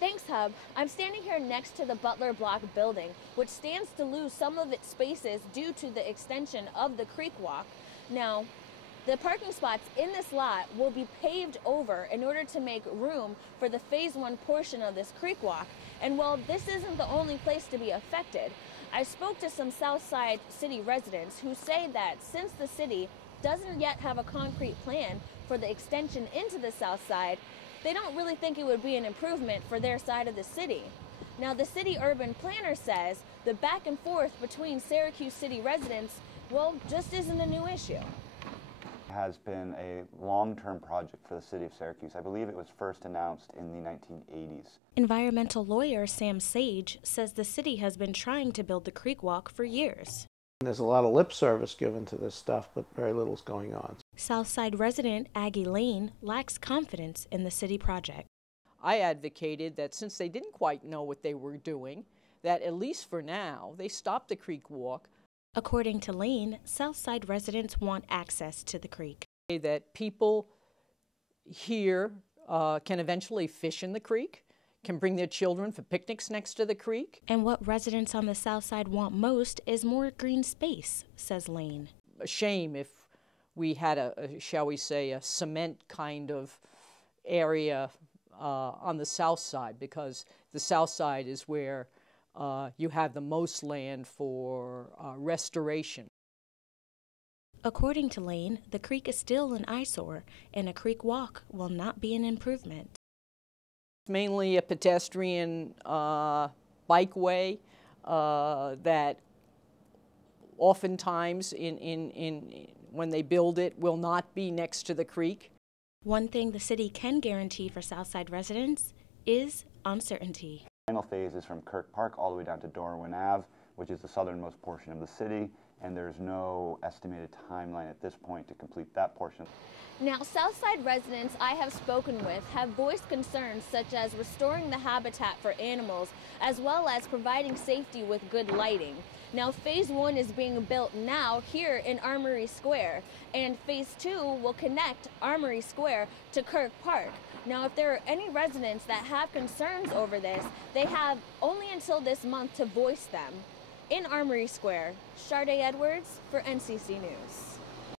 Thanks, Hub. I'm standing here next to the Butler Block building, which stands to lose some of its spaces due to the extension of the Creekwalk. Now, the parking spots in this lot will be paved over in order to make room for the Phase 1 portion of this Creekwalk. And while this isn't the only place to be affected, I spoke to some Southside city residents who say that since the city doesn't yet have a concrete plan for the extension into the South Side, they don't really think it would be an improvement for their side of the city. Now, the city urban planner says the back and forth between Syracuse city residents, well, just isn't a new issue. Has been a long-term project for the city of Syracuse. I believe it was first announced in the 1980s. Environmental lawyer Sam Sage says the city has been trying to build the Creekwalk for years. There's a lot of lip service given to this stuff, but very little's going on. Southside resident Aggie Lane lacks confidence in the city project. I advocated that since they didn't quite know what they were doing, that at least for now, they stop the Creekwalk. According to Lane, Southside residents want access to the creek. That people here can eventually fish in the creek, can bring their children for picnics next to the creek. And what residents on the South Side want most is more green space, says Lane. A shame if we had shall we say, a cement kind of area on the South Side, because the South Side is where you have the most land for restoration. According to Lane, the creek is still an eyesore, and a creek walk will not be an improvement. Mainly a pedestrian bikeway that oftentimes when they build it will not be next to the creek. One thing the city can guarantee for Southside residents is uncertainty. The final phase is from Kirk Park all the way down to Darwin Ave, which is the southernmost portion of the city, and there's no estimated timeline at this point to complete that portion. Now, Southside residents I have spoken with have voiced concerns such as restoring the habitat for animals, as well as providing safety with good lighting. Now, Phase 1 is being built now here in Armory Square, and Phase 2 will connect Armory Square to Kirk Park. Now, if there are any residents that have concerns over this, they have only until this month to voice them. In Armory Square, Shardé Edwards for NCC News.